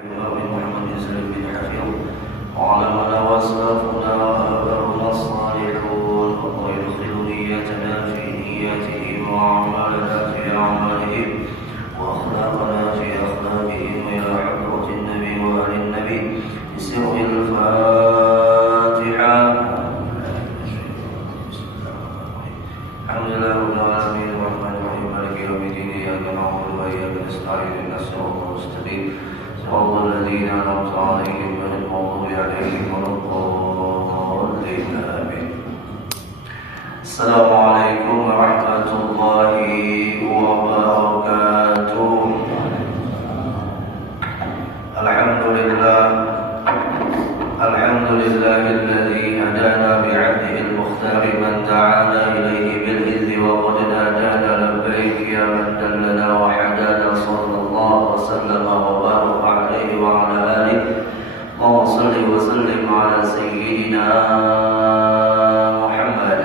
محمد سليم بن حفيظ وعلمنا واسلافنا وآباؤنا الصالحون ويدخل نيتنا في نياتهم وأعمالنا في أعمالهم وأخلاقنا في أخلاقهم إلى حضرة النبي وآل النبي بسر الفاتحة. الحمد لله رب العالمين الرحمن الرحيم مالك يوم الدين إياك نعبد وإياك نستعين اهدنا الصراط المستقيم صراط الذين أنعمت عليهم غير المغضوب عليهم ولا الضالين آمين. السلام عليكم ورحمة الله وبركاته. الحمد لله الذي هدانا بعبده المختار من دعانا إليه بالإذن وقد نادانا لبيك يا من دلنا وحدانا صلى الله وسلم وبارك عليه وعلى آله. اللهم صل وسلم على سيدنا محمد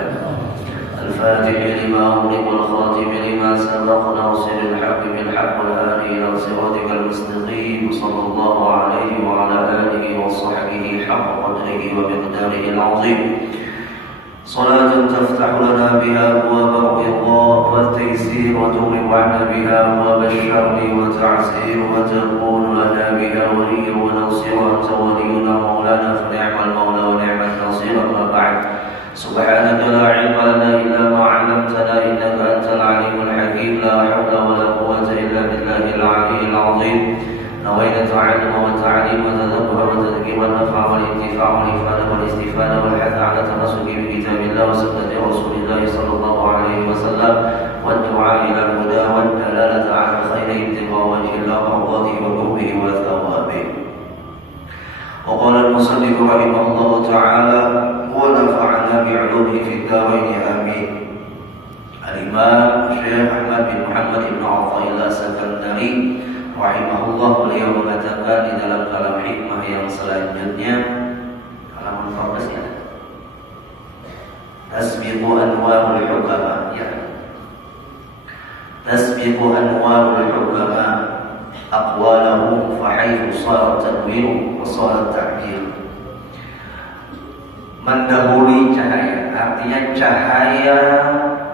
الفاتح لما أغلق والخاتم لما سبق ناصر الحق بالحق والهادي إلى صراطك المستقيم صلى الله عليه وعلى آله وصحبه حق قدره ومقداره العظيم. صلاة تفتح لنا بها أبواب الرضا والتيسير وتغلق عنا بها أبواب الشر والتعسير وتكون لنا بها وليا وناصرا. أنت ولينا مولانا فنعم المولى ونعم الناصر. أما بعد، سبحانك لا علم لنا إلا ما علمتنا إنك أنت العليم الحكيم. لا حول ولا قوة إلا بالله العلي العظيم. نوينا التعلم والتعليم والتدبر والتذكير والنفع والانتفاع والإفادة والاستفادة والحث على التمسك بكتاب الله وسنة رسول الله صلى الله عليه وسلم والدعاء إلى الهدى والدلالة على الخير ابتغاء وجه الله ومرضاته وقربه وثوابه. وقال المصنف رحمه الله تعالى ونفعنا بعلومه في الدارين آمين. الإمام الشيخ أحمد بن محمد بن عطاءillah As-Sakandari rahimahullah, beliau mengatakan di dalam kalam hikmah yang selanjutnya, halaman 14 ya, tasbiqu anwarul hukama, ya, tasbiqu anwarul hukama aqwalahum fahaythu sara tanwir wa sara ta'bir. Mendahului cahaya, artinya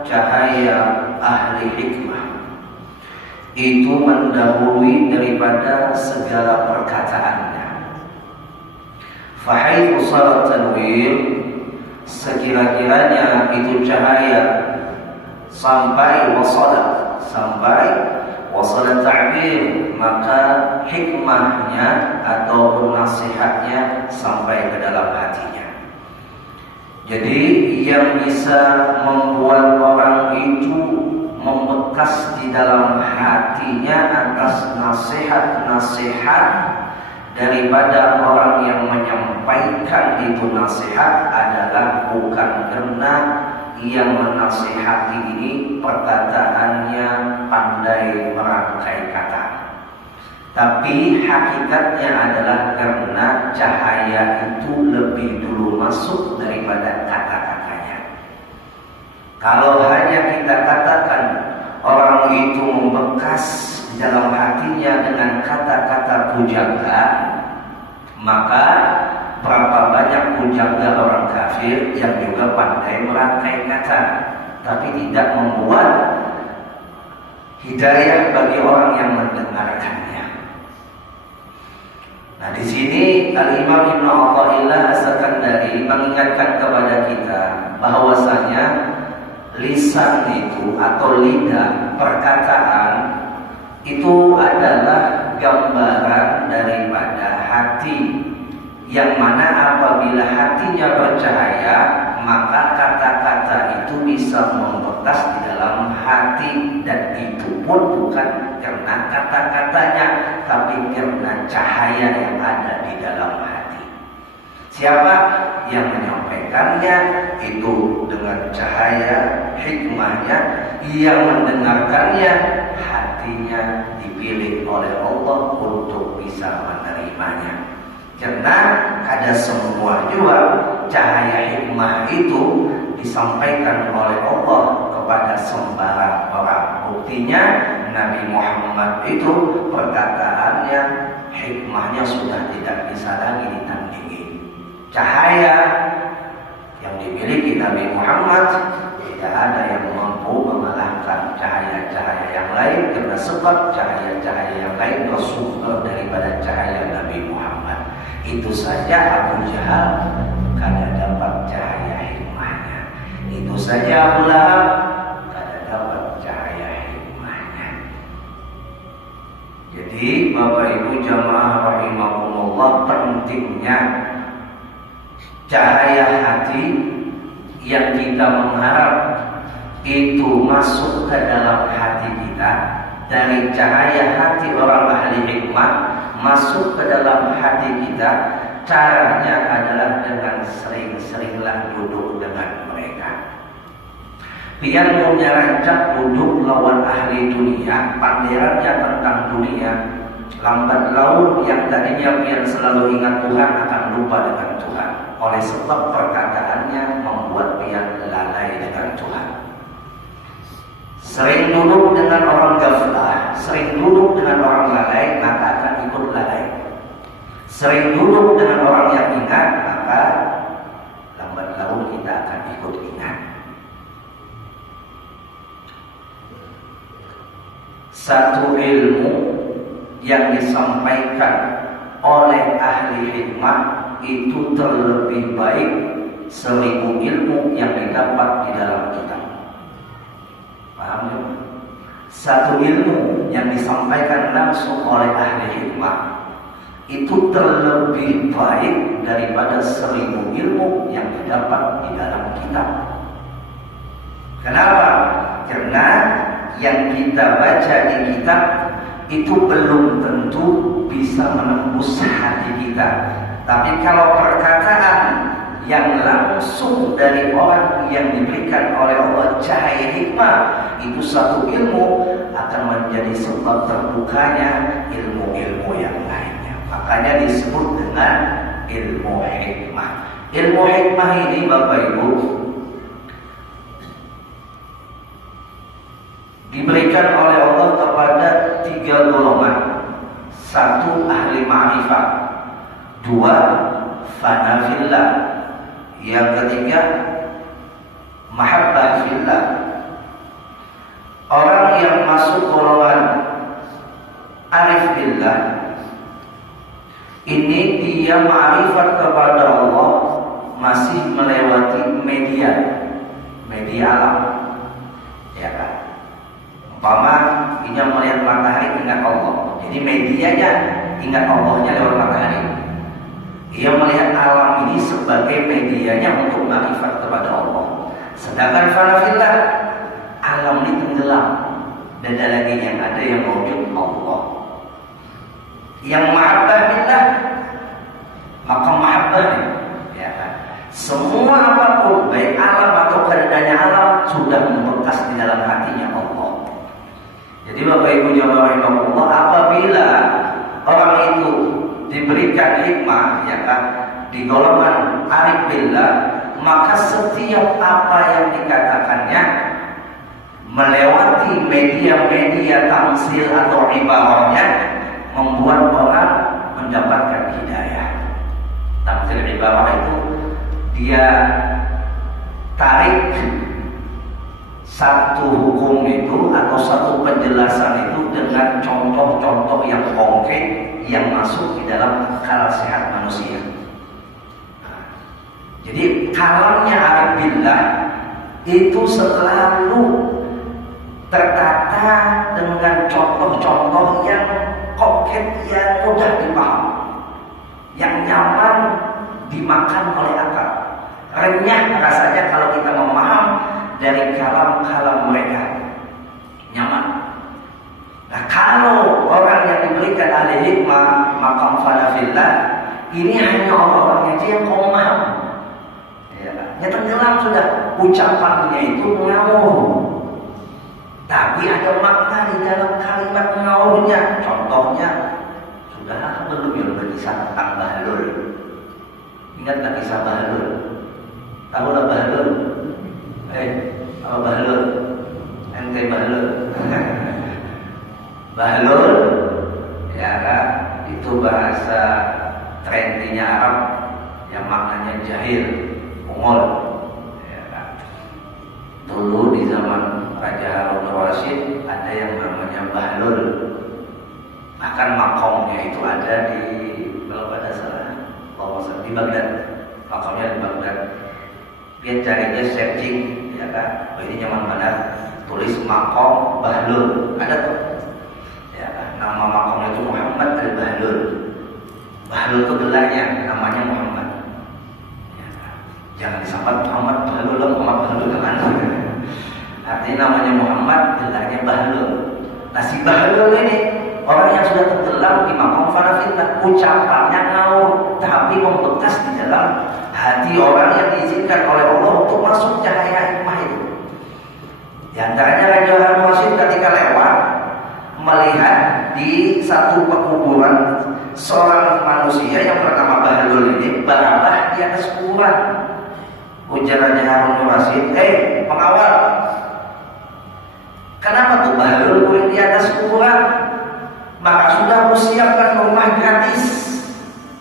cahaya ahli hikmah itu mendahului daripada segala perkataannya. Fahaythu sara tanwir, sekira-kiranya itu cahaya sampai wasala ta'bir, maka hikmahnya ataupun nasihatnya sampai ke dalam hatinya. Jadi yang bisa membuat orang itu membekas di dalam hatinya atas nasihat-nasihat daripada orang yang menyampaikan itu nasihat adalah bukan karena yang menasihati ini perkataannya pandai merangkai kata, tapi hakikatnya adalah karena cahaya itu lebih dulu masuk daripada kata-katanya. Kalau hanya kita katakan orang itu membekas di dalam hatinya dengan kata-kata pujangga, maka berapa banyak pujangga orang kafir yang juga pandai merangkai kata, tapi tidak membuat hidayah bagi orang yang mendengarkannya. Nah, di sini Al-Imam Ibnu Athaillah As-Sakandari mengingatkan kepada kita bahwasanya lisan itu atau lidah, perkataan itu adalah gambaran daripada hati, yang mana apabila hatinya bercahaya maka kata-kata itu bisa membekas di dalam hati, dan itu pun bukan karena kata-katanya tapi karena cahaya yang ada di dalam hati. Siapa yang menyampaikannya itu dengan cahaya hikmahnya, yang mendengarkannya hatinya dipilih oleh Allah untuk bisa menerimanya. Karena ada semua juga cahaya hikmah itu disampaikan oleh Allah kepada sembarang orang. Buktinya Nabi Muhammad itu perkataannya hikmahnya sudah tidak bisa lagi ditandingi. Cahaya yang dimiliki Nabi Muhammad tidak ada yang mampu mengalahkan cahaya-cahaya yang lain, karena sebab cahaya-cahaya yang lain bersumber daripada cahaya Nabi Muhammad. Itu saja Abu Jahal kada dapat cahaya hikmahnya. Itu saja Abu Lahab kada dapat cahaya hikmahnya. Jadi Bapak Ibu jamaah rahimakumullah, pentingnya cahaya hati yang kita mengharap itu masuk ke dalam hati kita. Dari cahaya hati orang ahli hikmah masuk ke dalam hati kita, caranya adalah dengan sering-seringlah duduk dengan mereka. Biar punya rancak duduk lawan ahli dunia, panderannya tentang dunia, lambat laun yang tadinya pian selalu ingat Tuhan akan lupa dengan Tuhan. Oleh sebab perkataannya membuat pian lalai dengan Tuhan. Sering duduk dengan orang gaflah, sering duduk dengan orang lalai, maka akan ikut lalai. Sering duduk dengan orang yang ingat, maka lambat laun kita akan ikut ingat. Satu ilmu yang disampaikan oleh ahli hikmah itu terlebih baik 1000 ilmu yang didapat di dalam kitab. Paham ya? Satu ilmu yang disampaikan langsung oleh ahli hikmah itu terlebih baik daripada 1000 ilmu yang didapat di dalam kitab. Kenapa? Karena yang kita baca di kitab itu belum tentu bisa menembus hati kita. Tapi kalau perkataan yang langsung dari orang yang diberikan oleh Allah cahaya hikmah, itu satu ilmu akan menjadi sebab terbukanya ilmu-ilmu yang lainnya. Makanya disebut dengan ilmu hikmah. Ilmu hikmah ini Bapak Ibu diberikan oleh Allah kepada 3 golongan. 1 ahli ma'rifat, 2 fana fillah, yang ketiga mahabbah fillah. Orang yang masuk golongan arif billah ini dia ma'rifat kepada Allah masih melewati media alam, ya kan? Umpama ia melihat matahari ingat Allah, jadi medianya ingat Allahnya lewat matahari. Ia melihat alam ini sebagai medianya untuk ma'rifat kepada Allah. Sedangkan fanafillah, alam ini tenggelam, dan ada lagi yang ada yang mewujud Allah. Yang mahabbah billah, maka mahabbah, ya kan? Semua apapun, baik alam atau keadaannya alam, sudah membekas di dalam hatinya Allah. Jadi Bapak Ibu jamaah rahimakumullah, apabila orang itu diberikan hikmah, ya kan, di golongan arif billah, maka setiap apa yang dikatakannya melewati media-media tamsil atau ibarahnya membuat orang mendapatkan hidayah. Tamsil ibarah itu dia tarik satu hukum itu atau satu penjelasan itu dengan contoh-contoh yang konkret yang masuk di dalam akal sehat manusia. Jadi kalamnya arif billah itu selalu tertata dengan contoh-contoh yang konkret, yang mudah dipaham, yang nyaman dimakan oleh akal. Renyah rasanya kalau kita memaham dari kalam-kalam mereka, nyaman. Nah, kalau orang yang diberikan ahli hikmah, maqam falafillah, ini hanya orang-orang aja yang kau memaham. Ya tenggelam sudah, ucapannya itu ngawur, tapi ada makna di dalam kalimat ngawurnya. Contohnya, sudah belum yang berkisah tentang Bahlul? Ingat tak kisah Bahlul? Tahu lah Bahlul? Apa Bahlul? Ente Bahlul? Bahlul, ya kan? itu bahasa trendinya Arab yang maknanya jahil, mongol. Ya, kan? Dulu di zaman Raja Harun Rasyid ada yang namanya Bahlul. Bahkan makomnya itu ada di, kalau pada salah, di Baghdad. Makomnya di Baghdad. Dia carinya searching, ya kan? Oh, ini zaman mana? Tulis makom Bahlul, ada tuh. Ya kan? Nama makomnya itu Muhammad al-Bahlul. Bahlul itu gelarnya, namanya Muhammad. Ya kan? Jangan disangka Muhammad Bahlul, Muhammad Bahlul kan? Artinya namanya Muhammad, gelarnya Bahlul. Nah si Bahlul ini orang yang sudah tenggelam di makom fanafilah, ucapannya ngawur, tapi membekas di dalam hati orang yang diizinkan oleh Allah untuk masuk cahaya hikmah itu. Di antaranya Raja Harun Rasyid ketika lewat melihat di satu pekuburan seorang manusia yang bernama Bahlul ini berada di atas kuburan. Ujar Raja Harun Rasyid, pengawal, kenapa tuh Bahlul di atas kuburan? Maka sudah aku siapkan rumah gratis.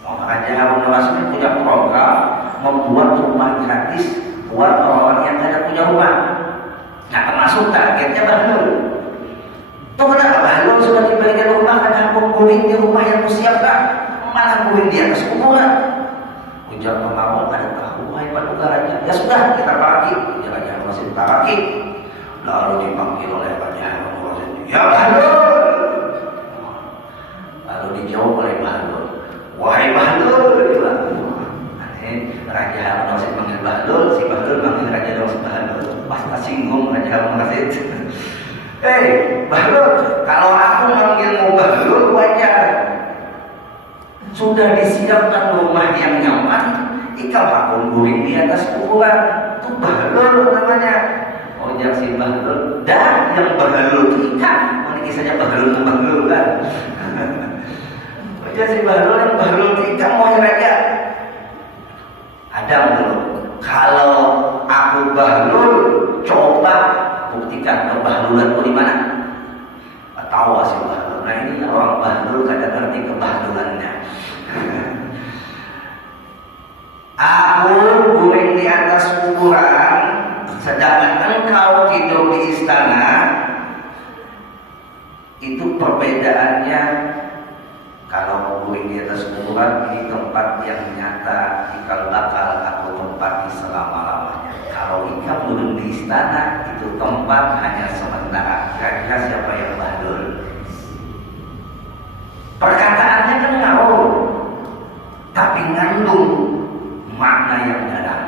Raja Harun Rasyid punya program membuat rumah gratis buat orang-orang yang tidak punya rumah. Nah termasuk targetnya Bahlul. Tuh kenapa Bahlul sudah diberikan rumah, karena aku guling di rumah yang kusiapkan, malah guling di atas kuburan. Ujar pengawal, ada tahu wahai paduka raja. Ya sudah, kita pergi. Ujar Raja Harun Rasyid, pergi. Lalu dipanggil oleh Raja Harun Rasyid, ya Bahlul. Lalu dijawab oleh Bahlul, wahai Bahlul. Raja Harun Rasyid manggil Bahlul, si Bahlul manggil Raja Harun Bahlul. Pas tersinggung Raja Harun Rasyid, Bahlul, kalau aku manggilmu Bahlul wajar. Sudah disiapkan rumah yang nyaman, ikam aku guling di atas kuburan. Itu Bahlul namanya. Ojak si Bahlul, dan yang Bahlul ikan, ini kisahnya Bahlul kan. Ojak si Bahlul, yang Bahlul ikan mau raja. Ada dulu. Kalau aku Bahlul, coba buktikan kebahlulan itu di mana. Tahu hasil Bahlul. Nah ini orang Bahlul kadang ngerti kebahlulannya. Aku guling di atas kuburan, sedangkan engkau tidur di istana. Itu perbedaannya. Kalau guling di atas kuburan, ini tempat yang nyata, ikal bakal atau tempat di selama-lamanya. Kalau ikam guling di istana, itu tempat hanya sementara. Kira-kira siapa yang Bahlul? Perkataannya kan ngawur, tapi ngandung makna yang dalam.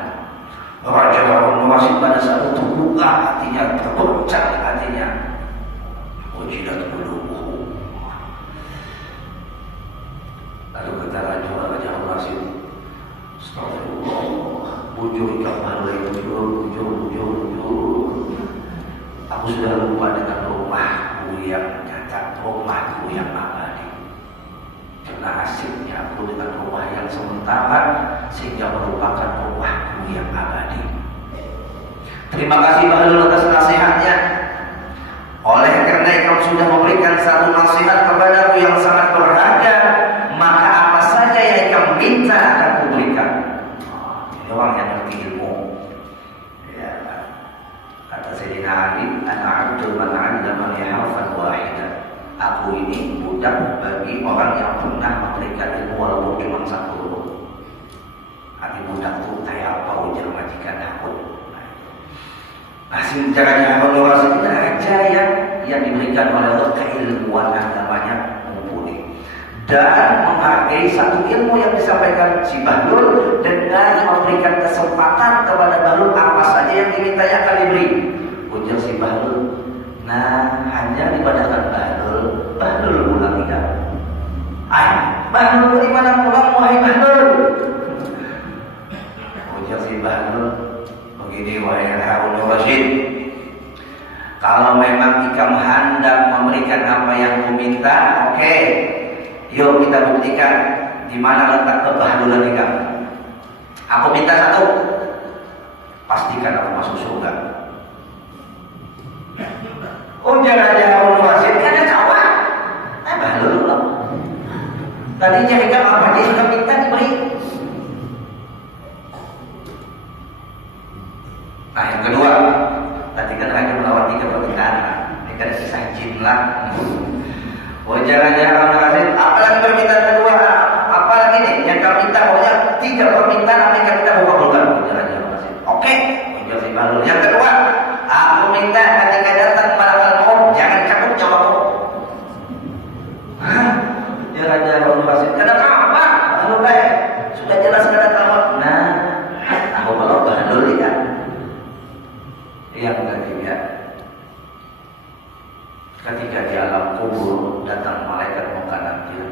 Raja Harun Rasyid pada saat itu buka hatinya, terguncang hatinya. Wajidat qulubuhum. Lalu kata Raja Harun Rasyid, astagfirullah, bujur ikam Bahlul itu, bujur. Aku sudah lupa dengan rumahku yang nyata, rumahku yang abadi. Karena asiknya aku dengan rumah yang sementara, sehingga merupakan rumahku yang abadi. Terima kasih Bahlul atas nasihatnya. Oleh karena engkau sudah memberikan satu nasihat kepadaku yang sangat berharga, maka apa saja yang engkau minta akan kuberikan. Ini orang yang ngerti ilmu. Ya, kata Sayyidina Ali, ana abdul man 'allama li harfan wahidan. Aku ini budak bagi orang yang pernah memberikan ilmu walaupun cuma satu huruf. Arti budak itu kayak apa, ujar majikan aku. Masih caranya Harun Rasyid aja yang diberikan oleh Allah keilmuan agamanya mumpuni dan menghargai satu ilmu yang disampaikan si Bahlul dengan memberikan kesempatan kepada Bahlul apa saja yang dimintanya akan diberi. Ujar si Bahlul, nah hanya dibadakan Bahlul pulang tidak. Bahlul di mana pulang wahai Bahlul? Ujar si Bahlul, begini wahai Harun Rasyid, kalau memang ikam hendak memberikan apa yang kuminta, oke, yuk kita buktikan di mana letak kebahlulan ikam. Aku minta satu, pastikan aku masuk surga. Ujar Raja Harun Rasyid, ada kawan, Bahlul. Tadinya hikam apa? Dia sudah minta diberi. Nah yang kedua, tadi kan hanya melewati 3 permintaan. Ini kan kisah jin lah. Jangan-jangan kasih. Apalagi permintaan kedua, apalagi nih yang kami minta pokoknya 3 permintaan apa yang kami minta bapak bukan. Jangan-jangan kasih. Oke, yang kedua, aku minta ketika datang pada malam jangan cabut jawabku. Jangan-jangan kasih. Kenapa? Lalu sudah jelas ada kamu. Nah, aku kalau bandul ya. Yang ketiga, ketika di alam kubur datang malaikat muka nakir,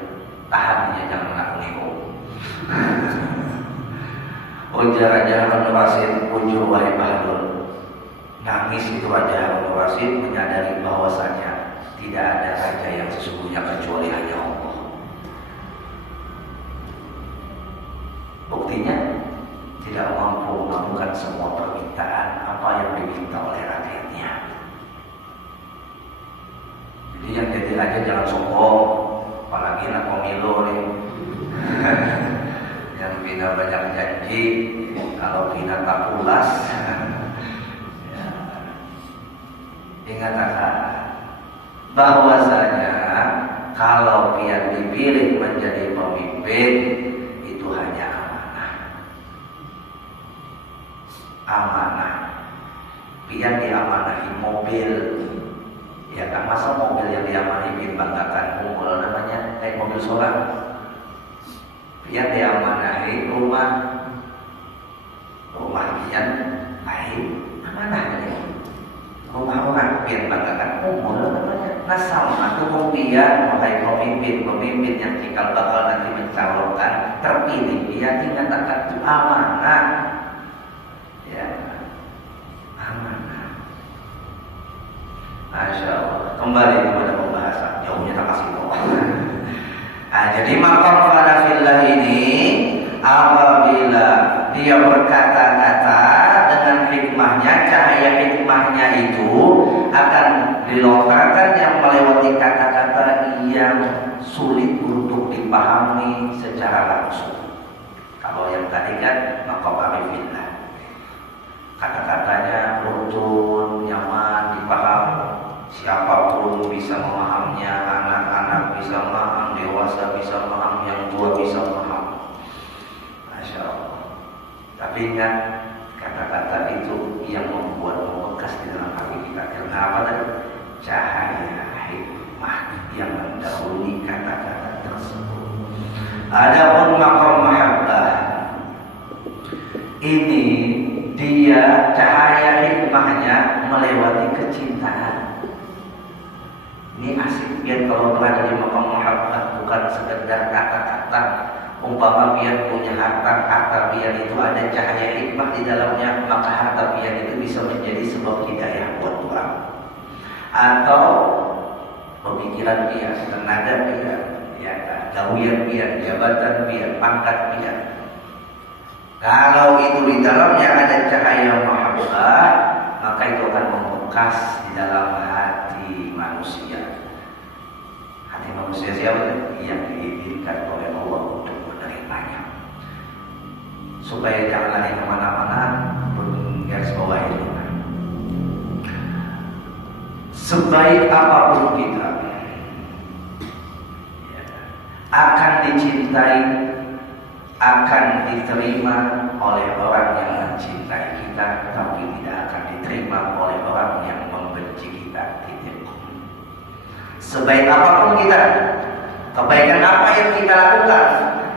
tahan dia jangan menakutiku. Ujar-ujar Harun Rasid, ujur wahai Bahlul. Nangis itu Raja Harun Rasid menyadari bahwasanya tidak ada raja yang sesungguhnya kecuali hanya Allah. Buktinya tidak mampu melakukan semua permintaan apa yang diminta oleh rakyatnya. Jadi yang jadi raja jangan sombong, apalagi nak pemilu nih. Yang bina banyak janji, kalau bina tak pulas. Ya. Ingat bahwasanya kalau dia dipilih menjadi pemimpin itu hanya amanah. Biar diamanahi mobil, ya kan, masa mobil yang diamanahi banggakan unggul namanya mobil solar. Biar diamanahi rumah kian lain amanah ini. Rumah biar banggakan unggul namanya. Nah sama kemudian mulai pemimpin yang cikal bakal nanti mencalonkan terpilih, dia dinyatakan itu amanah. Ya, amanah. Masya Allah. Kembali kepada pembahasan. Jauhnya tak kasih tahu. Nah, jadi maqam farafillah ini apabila dia berkata-kata dengan hikmahnya, cahaya hikmahnya itu akan dilontarkan yang melewati kata-kata yang sulit untuk dipahami secara langsung. Kalau yang tadi kan maqam farafillah, kata-katanya runtun, nyaman, dipahami. Siapapun bisa memahaminya, anak-anak bisa memaham, dewasa bisa memaham, yang tua bisa memaham. Masya Allah. Tapi ingat, kata-kata itu yang membuat membekas di dalam hati kita. Karena apa tadi? Cahaya hikmah yang mendahului kata-kata tersebut. Adapun maqam mahabbah ini, dia cahaya hikmahnya melewati kecintaan. Ini asik biar kalau berada di maqam mahabbah bukan sekedar kata-kata. Umpama biar punya harta biar itu ada cahaya hikmah di dalamnya, maka harta biar itu bisa menjadi sebab hidayah buat orang. Atau pemikiran biar, tenaga biar, ya, gawian biar, jabatan biar, pangkat biar. Kalau itu di dalamnya ada cahaya mahabbah, maka itu akan membekas di dalam hati manusia. Hati manusia siapa? Yang diizinkan oleh Allah untuk menerimanya. Supaya jangan lari kemana-mana, garis bawah itu. Sebaik apapun kita, akan dicintai, akan diterima oleh orang yang mencintai kita, tapi tidak akan diterima oleh orang yang membenci kita. Sebaik apapun kita, kebaikan apa yang kita lakukan,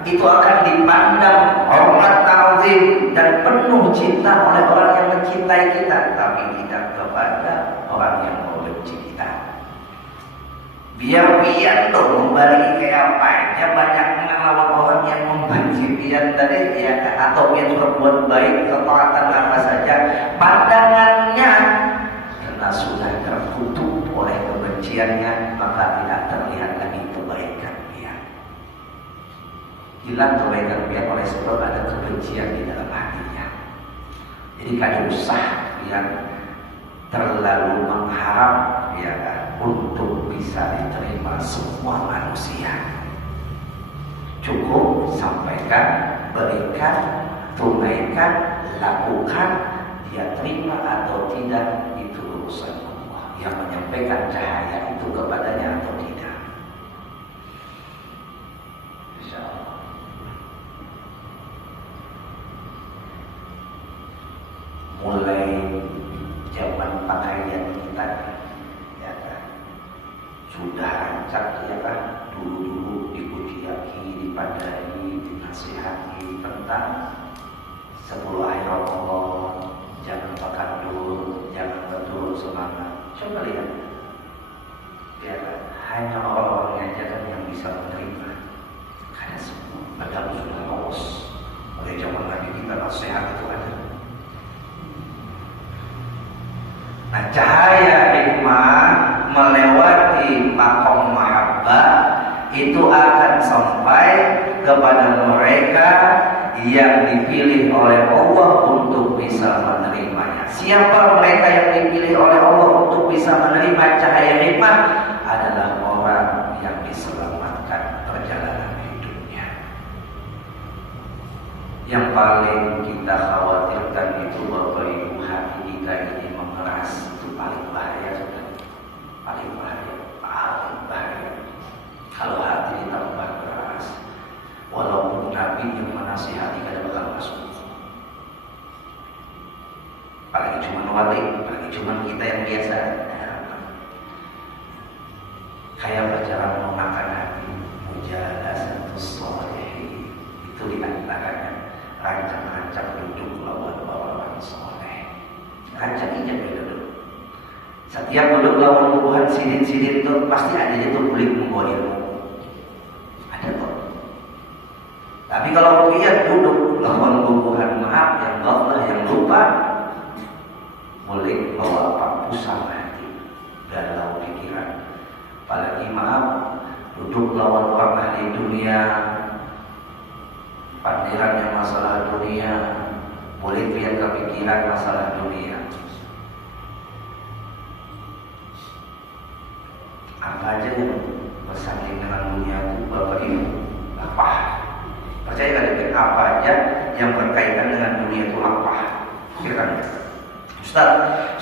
itu akan dipandang hormat, ta'zim dan penuh cinta oleh orang yang mencintai kita, tapi tidak kepada orang yang membenci kita. Biar tuh kembali ke apanya, banyak melawan orang yang membenci biar tadi ya, atau biar berbuat baik ketaatan apa saja, pandangannya karena sudah tertutup oleh kebenciannya, maka tidak terlihat lagi kebaikan dia. Hilang kebaikan dia oleh sebab ada kebencian di dalam hatinya. Jadi kada usah yang terlalu mengharap ya untuk bisa diterima semua manusia. Cukup sampaikan, berikan, tunaikan, lakukan. Dia terima atau tidak itu urusan Allah. Yang menyampaikan cahaya itu kepadanya atau tidak. Insya Allah. Mulai zaman pakaian kita, ya kan, sudah rancak, ya kan, dulu dikuciaki, dipadai, dinasihati tentang 10 hari Ramadan, jangan makan dulu, jangan betul semangat. Coba lihat, ya kan, hanya orang-orang aja kan yang bisa menerima. Karena semua padahal sudah lolos. Oleh zaman Nabi kita nasihat itu ada. Nah, cahaya hikmah melewati makom mahabbah itu akan sampai kepada mereka yang dipilih oleh Allah untuk bisa menerimanya. Siapa mereka yang dipilih oleh Allah untuk bisa menerima cahaya hikmah? Adalah orang yang diselamatkan perjalanan hidupnya. Yang paling kita khawatirkan itu Bapak Ibu, hati kita ini mengeras. Itu paling bahaya, sudah. Paling bahaya, paling bahaya. Kalau hati kita tambah keras, walaupun Nabi yang menasihati kada bakal masuk. Apalagi cuma wali, apalagi cuma kita yang biasa. Kayak berjalan memakan hati, mujalasatus sholihin. Itu diantaranya rancang-rancang duduk lawan orang soleh. Rancang ijab duduk. Setiap duduk lawan bubuhan sidin-sidin itu pasti ada itu kulit membawa ilmu. Ada kok. Tapi kalau dia duduk lawan bubuhan maaf yang ghaflah, yang lupa, boleh bawa apa pusat hati, galau pikiran. Apalagi maaf, duduk lawan orang ahli dunia, pandirannya masalah dunia, boleh lihat kepikiran masalah dunia. Apa aja yang bersanding dengan dunia itu Bapak Ibu? Apa? Percaya nggak? Apa aja yang berkaitan dengan dunia itu apa? Kira-kira Ustaz,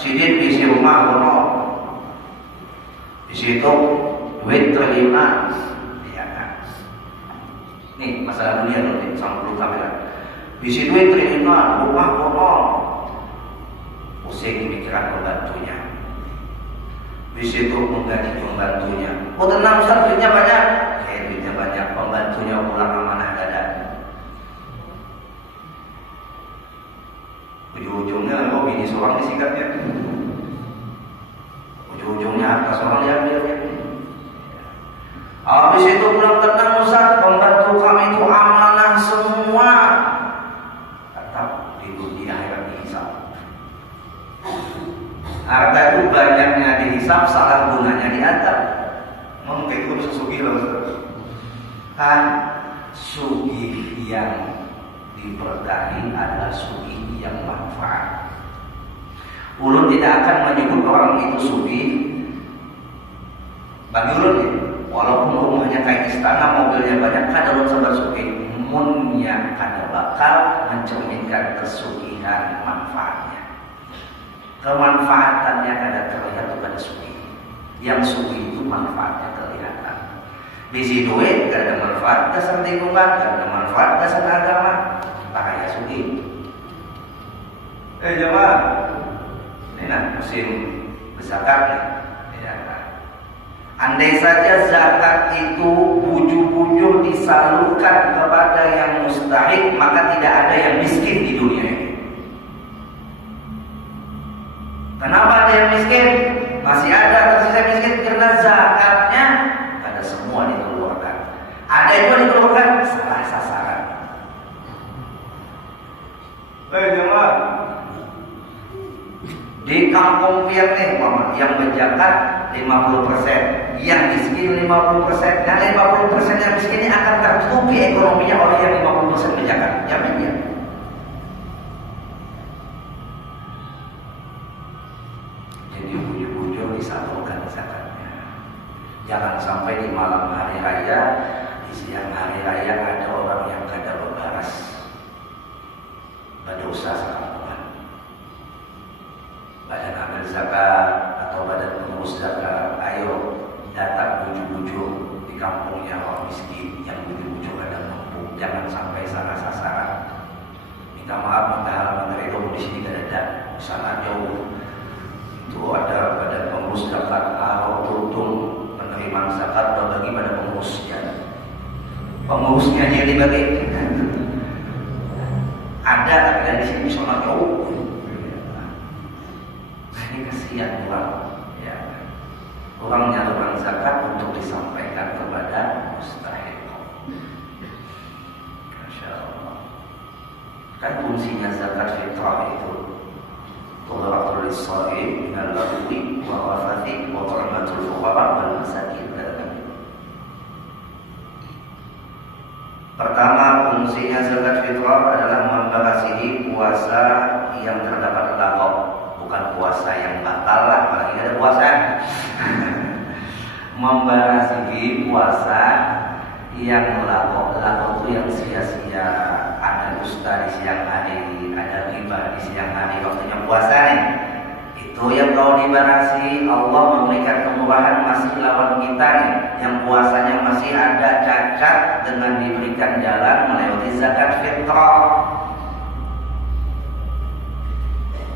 sidin isi rumah kono, di situ duit triliunan, ya kan? Nih masalah dunia loh, sama perlu kamera. Isi duit triliunan, rumah kono, pusing pikiran pembantunya. Di situ menggaji pembantunya. Oh tenang Ustaz, duitnya banyak. Duitnya banyak, pembantunya pulang amanah dadan. Ujung-ujungnya oh bini seorang disikatnya. Ujung-ujungnya harta seorang diambilnya. Habis itu pulang tenang Ustaz, pembantu kami itu amanah semua. Tetap di akhirat dihisab. Harta itu banyaknya dihisab, salah gunanya diadab. Mungkin itu bisa sugih loh. Kan sugih yang diberkahi adalah sugih yang manfaat. Ulun tidak akan menyebut orang itu sugih. Bagi ulun ya, walaupun rumahnya kayak istana, mobilnya banyak, kada ulun sabar sugih. Munnya kada bakal mencerminkan kesugihan manfaatnya. Kemanfaatannya kada terlihat kepada sugih. Yang sugih itu manfaatnya kelihatan. Bisi duit kada ada manfaat dasar lingkungan, kada ada manfaat dasar agama. Bahaya sugih. Jemaah, ini nah musim berzakat nih. Ya. Andai saja zakat itu bujuh-bujuh disalurkan kepada yang mustahik, maka tidak ada yang miskin di dunia ini. Kenapa ada yang miskin? Masih ada tersisa miskin karena zakatnya ada semua dikeluarkan. Ada juga dikeluarkan salah sasaran. Jemaah, di kampung Piang nih, yang berzakat 50%, yang miskin 50%, dan 50% yang miskin ini akan tertutupi ekonominya oleh yang 50% berzakat. Jamin ya. Jadi ujung-ujung disalurkan zakatnya. Jangan sampai di malam hari raya, di siang hari raya jangan sampai salah sasaran. Minta maaf, minta halaman dari di sini gak ada, sangat jauh. Itu ada pada pengurus zakat atau tuntung penerimaan zakat berbagi pada pengurusnya. Pengurusnya yang dibagi ada, tapi dari sini sangat jauh. Nah, ini kasihan orang menyalurkan zakat untuk disampaikan kepada mustahil. Masya Allah. Kan fungsinya zakat fitrah itu Tudharatul lis-sha'i minal lagwi wa rafathi wa ta'amatul fuqara wal masakin. Pertama, fungsinya zakat fitrah adalah membarasihi puasa yang terdapat lagok, bukan puasa yang batal lah, apalagi ada puasa. Membarasihi puasa yang lagok itu yang sia-sia, ada dusta di siang hari, ada riba di siang hari, waktunya puasa nih. Itu yang kalau dibarasi, Allah memberikan kemurahan masih lawan kita nih, yang puasanya masih ada cacat dengan diberikan jalan melewati zakat fitrah.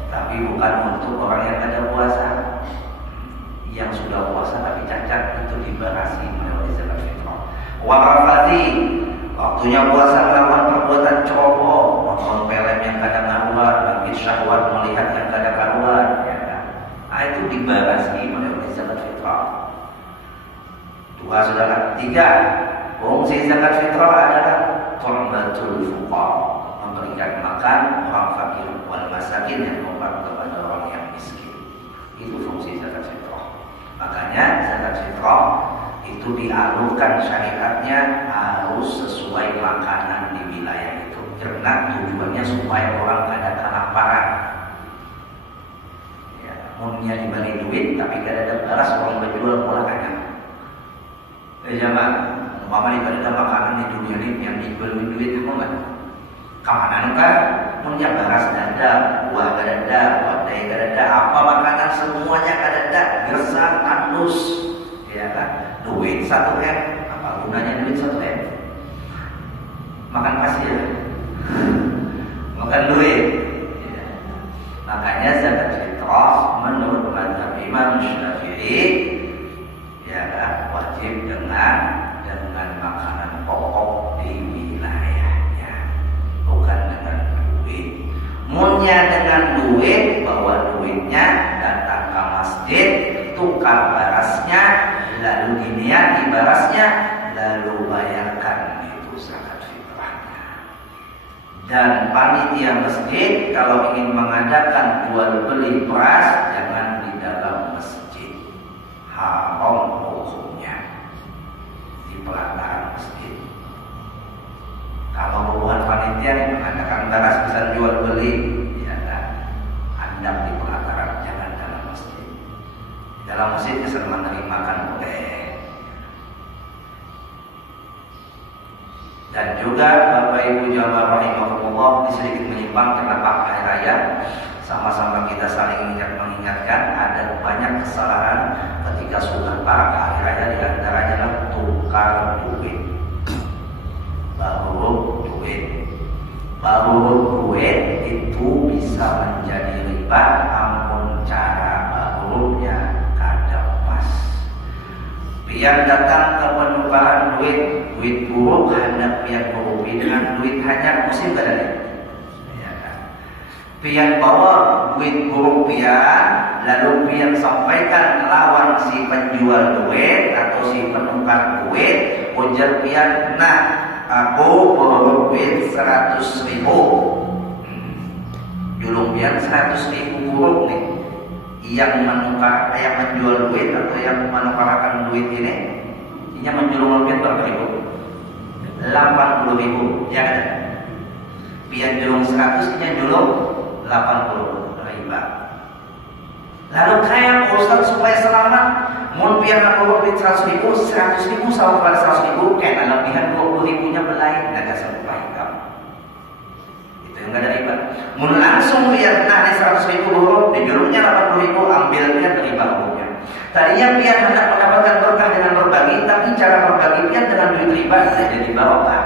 Tapi bukan untuk orang yang ada puasa. Yang sudah puasa tapi cacat itu dibarasi melewati zakat fitrah. Warafati, waktunya puasa melakukan perbuatan ceroboh, nonton film yang kadang karuan, bangkit syahwat melihat yang kadang karuan, ya kan? Nah, itu dibarasi melewati zakat fitrah. Dua saudara. Tiga, fungsi zakat fitrah adalah ta'amatul fuqara, memberikan makan orang fakir wal masakin, yang membantu kepada orang yang miskin. Itu fungsi zakat fitrah. Makanya zakat fitrah itu dialurkan syariatnya harus sesuai makanan di wilayah itu, karena tujuannya supaya orang kada kelaparan. Ya, munnya diberi duit tapi kada ada beras, orang berjual pola kanya. Jangan, umpama diberi makanan di dunia ini yang dijual duit itu enggak. Kamanan kan, munnya beras ada, buah ada, wadai ada, apa makanan semuanya ada, gersang, tandus, ya kan? Duit 1 M, apa gunanya duit 1 M? Makan pasir, makan duit. Ya. Makanya zakat fitrah menurut mazhab Imam Syafi'i, ya kan, wajib dengan makanan pokok di wilayahnya, bukan dengan duit. Munnya dengan duit, bawa duitnya, datang ke masjid, tukar barasnya, lalu diniati barasnya, lalu bayarkan itu zakat fitrahnya. Dan panitia masjid kalau ingin mengadakan jual beli beras, jangan di dalam masjid, haram hukumnya, di pelataran masjid. Kalau hubungan panitia mengadakan beras bisa jual beli, ya kan, andap di pelataran, jangan dalam masjid. Dalam masjid bisa menerimakan boleh. Dan juga Bapak Ibu jamaah rahimahumullah, sedikit menyimpang karena Pak Hari Raya, sama-sama kita saling mengingatkan ada banyak kesalahan ketika sudah Pak Hari Raya, di antaranya adalah tukar duit. Baru duit itu bisa menjadi riba, ampun cara barunya kada pas. Biar datang ke penukaran duit buruk hendak biar berupi dengan duit hanya musim kada nih. Ya kan? Biar bawa duit buruk biar, lalu biar sampaikan lawan si penjual duit atau si penukar duit, ujar biar, nah aku bawa duit 100.000. Julung biar 100.000 buruk nih. Yang menukar, yang menjual duit atau yang menukarkan duit ini menjulung duit berapa ribu? 80.000, ya kan? Biar julung 100, ini julung 80 riba. Lalu kayak Ustaz supaya selamat, mau biar aku duit 100.000 sama pada 100.000, kayak lebihan 20.000-nya belai, nggak sampai kamu. Itu yang nggak ada riba. Mau langsung biar nah 100.000 buruk, dijulungnya 80.000, ambilnya riba hukumnya. Tadinya biar hendak mendapatkan berkah dengan berbagi, tapi cara berbagi biar dengan duit riba, jadi barokah.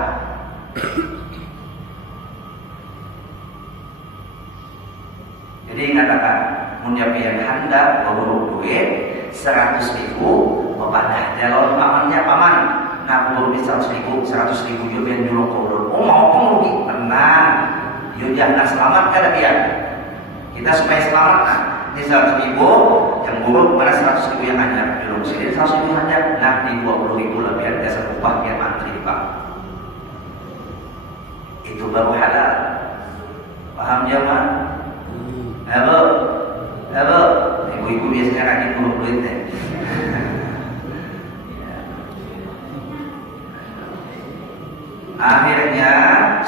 Jadi katakan punya yang hendak berburu duit 100.000, bapak jalur pamannya paman, nak berburu 100.000 juga yang nyuruh berburu. Oh mau rugi, tenang, yuk jangan selamat kada biar kita supaya selamat. Di 100.000 yang buruk pada 100.000 yang hanya belum sini 100.000 hanya nak di 20.000 lah biar dasar upah biar antri pak. Itu baru halal. Paham jemaah? Halo, ibu-ibu biasanya kaki buruk duit deh. Akhirnya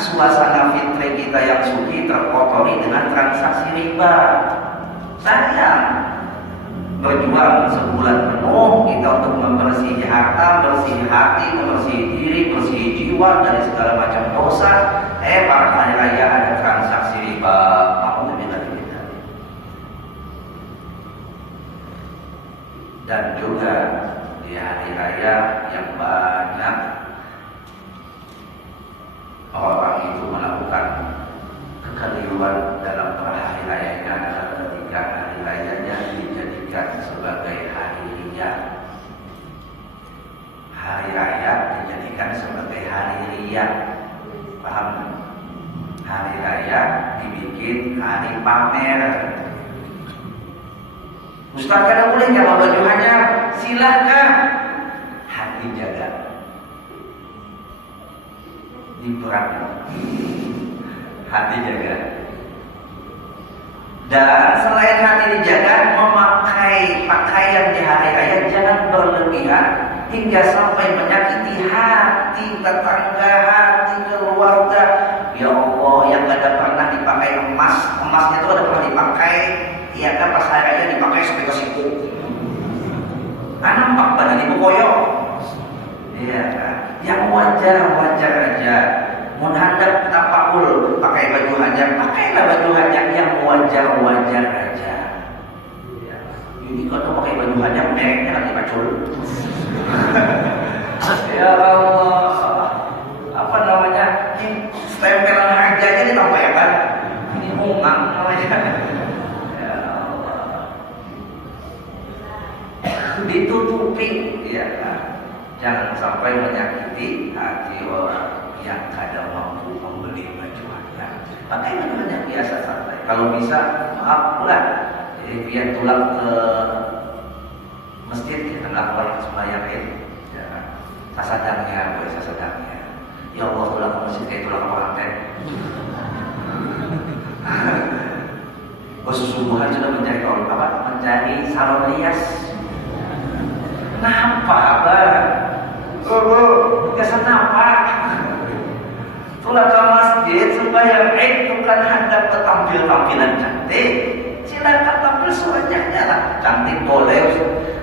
suasana fitri kita yang suci terkotori dengan transaksi riba. Sayang, berjuang sebulan penuh kita untuk membersih harta, bersih hati, bersih diri, bersih jiwa dari segala macam dosa. Pada hari raya ada transaksi riba. Dan juga di hari raya yang banyak orang itu melakukan kekeliruan dalam hari rayanya adalah ketika hari rayanya dijadikan sebagai hari ria. Hari raya dijadikan sebagai hari ria. Paham? Hari raya dibikin hari pamer. Ustaz kadang boleh nggak baju hanya? Silahkan. Hati jaga. Diperang. Hati jaga. Dan selain hati dijaga, memakai pakaian di hari raya jangan berlebihan hingga sampai menyakiti hati tetangga, hati keluarga. Ya Allah, yang gak ada pernah dipakai emas, emasnya itu ada pernah dipakai, ya kan pas hari raya dipakai sampai ke siku. Nampak badan ibu koyok. Iya kan? Yang wajar aja. Mau hendak tapakul pakai baju hajat, pakailah baju hajat yang wajar aja. Ini kalau pakai baju hajat mereknya nanti pacul. Ya Allah, apa namanya? Stempelan harganya ditampilkan. Ini umang namanya. Ya Allah, ditutupi, ya kan? Jangan sampai menyakiti hati orang yang kadang mampu membeli baju hajat. Pakai baju hajat biasa santai. Kalau bisa, maaf pulang. Jadi biar tulang ke masjid kita melakukan sembahyang itu. Ya, sasadangnya, sasadangnya. Ya Allah, tulang ke masjid kayak tulang pengantin. Sesungguhnya sudah mencari orang apa? Mencari salon rias. Nampak apa? Kesan nampak. Tulang ke masjid sembahyang bukan hendak tampil-tampilan cantik. Silakan tampil sewajahnya lah. Cantik boleh,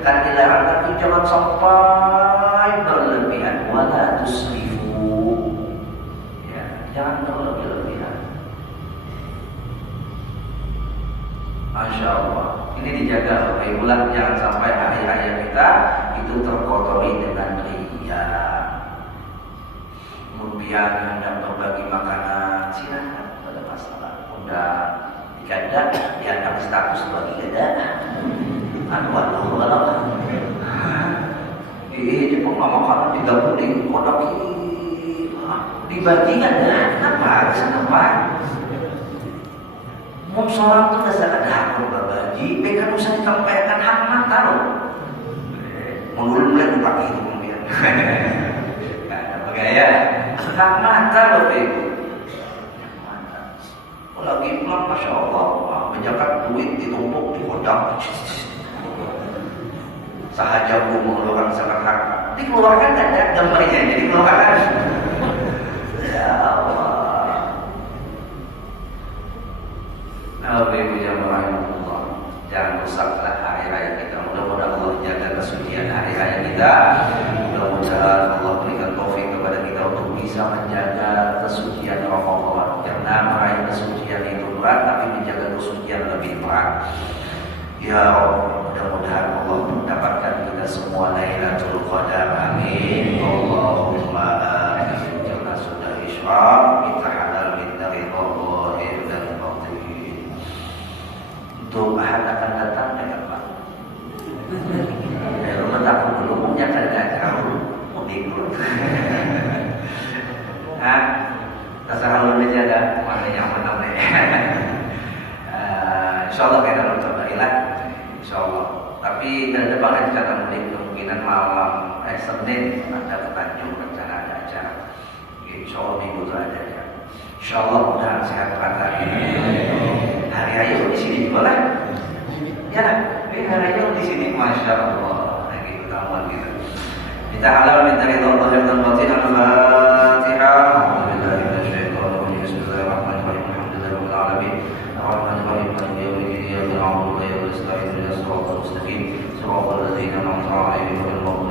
kan dilarang, tapi jangan sampai berlebihan. Wala tusrifu. Ya, jangan berlebihan. Masya Allah. Ini dijaga oleh bulan, jangan sampai hari raya kita itu terkotori dengan ria. Kemudian hendak berbagi makanan, silakan, pada masalah. Udah diganda, dianggap status bagi ganda. Waduh. Ini makanan digabung di kodok ini, dibagi ganda. Kenapa? Mau sholat itu dasar ada hak berbagi, mereka usah ditampilkan hak mata loh. Menurut mulai dipakai itu kemudian. Gak ada bergaya. Hak mata loh itu. Lagi pulang, masya Allah, menjaga duit ditumpuk di kodam. Sahaja bu mengeluarkan zakat harta, dikeluarkan dan ada gambarnya, jadi keluarkan. Ya Allah. Alhamdulillah, jangan rusaklah hari raya kita. Mudah-mudahan Allah jaga kesucian hari raya kita. Mudah-mudahan Allah berikan taufik kepada kita untuk bisa menjaga kesucian Ramadan. Karena meraih kesucian itu berat, tapi menjaga kesucian lebih berat. Ya Allah, mudah-mudahan Allah mendapatkan kita semua Lailatul Qadar. Amin. Allahumma amin. Karena sudah isyraq, kita halal minta ridha Allah dan batin. Untuk Ahad akan datang ya Pak. Rumah takut dulu, punya kerja jauh, mudik dulu. Terserah lu dijaga, mana nyaman namanya. Insyaallah kita akan coba ilah, insyaallah. Tapi dari depan kan cara mudik kemungkinan malam Senin ada ke Tanjung rencana ada acara. Insyaallah minggu itu ada acara. Insyaallah mudah sehat kata. Hari raya di sini juga lah. Ya lah, hari raya di sini masya Allah. Nah, gitu tamuan gitu. Kita halal minta ridho Allah dan batin al-Fatihah. Alhamdulillah minasyaitonir rajim. Bismillahirrahmanirrahim. Alhamdulillahirabbil alamin. Arrahmanirrahim. Maliki yaumiddin. Iyyaka na'budu wa iyyaka nasta'in. Ihdinas siratal mustaqim. Siratal ladzina an'amta 'alaihim ghairil maghdubi